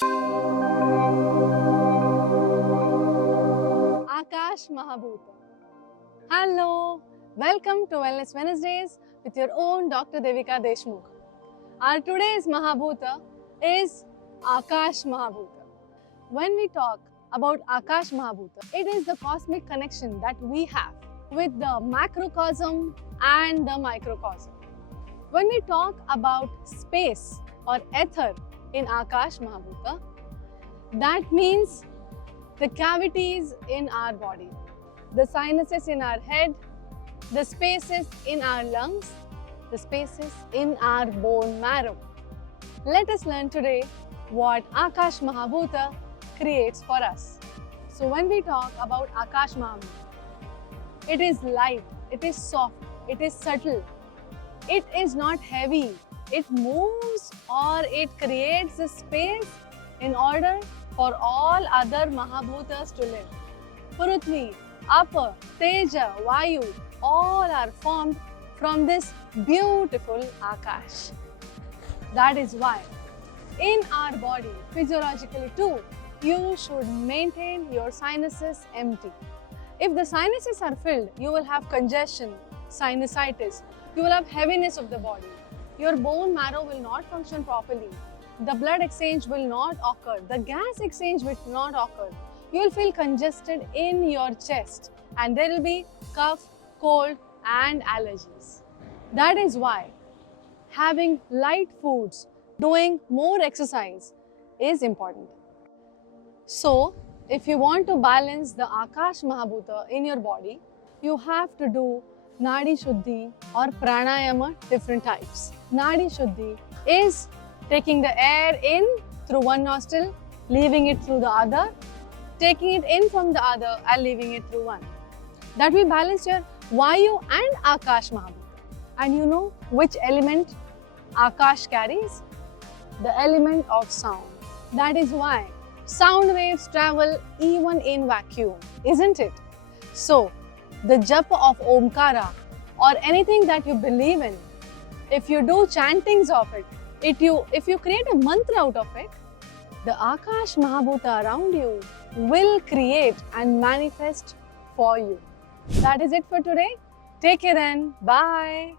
Akash Mahabhuta. Hello, welcome to Wellness Wednesdays with your own Dr. Devika Deshmukh. Our today's Mahabhuta is Akash Mahabhuta. When we talk about Akash Mahabhuta, it is the cosmic connection that we have with the macrocosm and the microcosm. When we talk about space or ether in Akash Mahabhuta, that means the cavities in our body, the sinuses in our head, the spaces in our lungs, the spaces in our bone marrow. Let us learn today what Akash Mahabhuta creates for us. So when we talk about Akash Mahabhuta, it is light, it is soft, it is subtle, it is not heavy, it moves or it creates a space in order for all other Mahabhutas to live. Prithvi, Apa, Teja, Vayu, all are formed from this beautiful Akash. That is why in our body, physiologically too, you should maintain your sinuses empty. If the sinuses are filled, you will have congestion, sinusitis, you will have heaviness of the body. Your bone marrow will not function properly. The blood exchange will not occur. The gas exchange will not occur. You will feel congested in your chest and there will be cough, cold and allergies. That is why having light foods, doing more exercise is important. So, if you want to balance the Akash Mahabhuta in your body, you have to do Nadi Shuddhi or Pranayama different types. Nadi Shuddhi is taking the air in through one nostril, leaving it through the other, taking it in from the other and leaving it through one. That will balance your Vayu and Akash Mahabhuta. And you know which element Akash carries? The element of sound. That is why sound waves travel even in vacuum, isn't it? So, the japa of Omkara or anything that you believe in, if you do chantings of it, if you create a mantra out of it, the Akash Mahabhuta around you will create and manifest for you. That is it for today. Take care then. Bye.